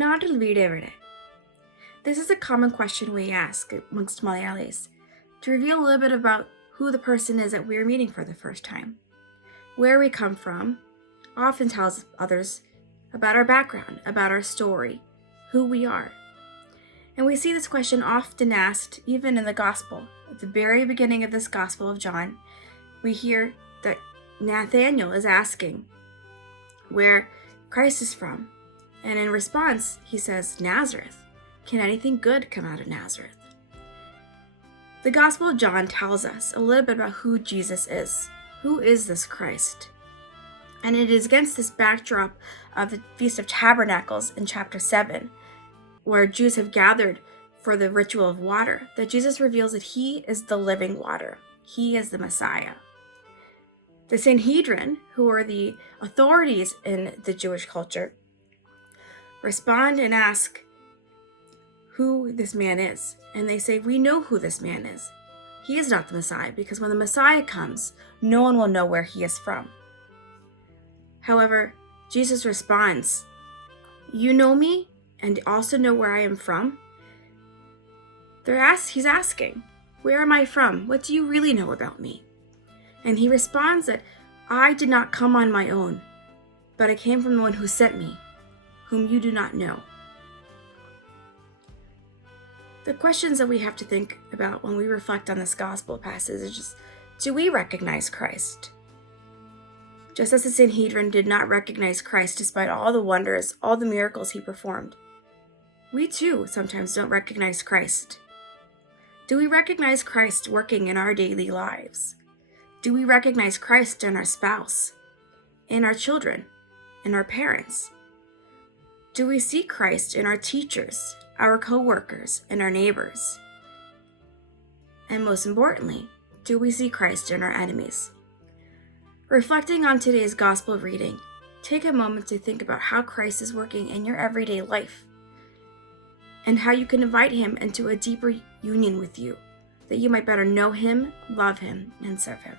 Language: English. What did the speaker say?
നാട്ടിൽ വീട് എവിടെ? This is a common question we ask amongst Malayalis to reveal a little bit about who the person is that we're meeting for the first time. Where we come from often tells others about our background, about our story, who we are. And we see this question often asked even in the Gospel. At the very beginning of this Gospel of John, we hear that Nathanael is asking where Christ is from. And in response, he says, Nazareth. Can anything good come out of Nazareth? The Gospel of John tells us a little bit about who Jesus is. Who is this Christ? And it is against this backdrop of the Feast of Tabernacles in chapter 7, where Jews have gathered for the ritual of water, that Jesus reveals that he is the living water. He is the Messiah. The Sanhedrin, who are the authorities in the Jewish culture, respond and ask who this man is. And they say, we know who this man is. He is not the Messiah, because when the Messiah comes, no one will know where he is from. However, Jesus responds, you know me and also know where I am from? He's asking, where am I from? What do you really know about me? And he responds that I did not come on my own, but I came from the one who sent me, whom you do not know. The questions that we have to think about when we reflect on this gospel passage is just, do we recognize Christ? Just as the Sanhedrin did not recognize Christ despite all the wonders, all the miracles he performed, we too sometimes don't recognize Christ. Do we recognize Christ working in our daily lives? Do we recognize Christ in our spouse, in our children, in our parents? Do we see Christ in our teachers, our co-workers, and our neighbors? And most importantly, do we see Christ in our enemies? Reflecting on today's gospel reading, take a moment to think about how Christ is working in your everyday life and how you can invite him into a deeper union with you, that you might better know him, love him, and serve him.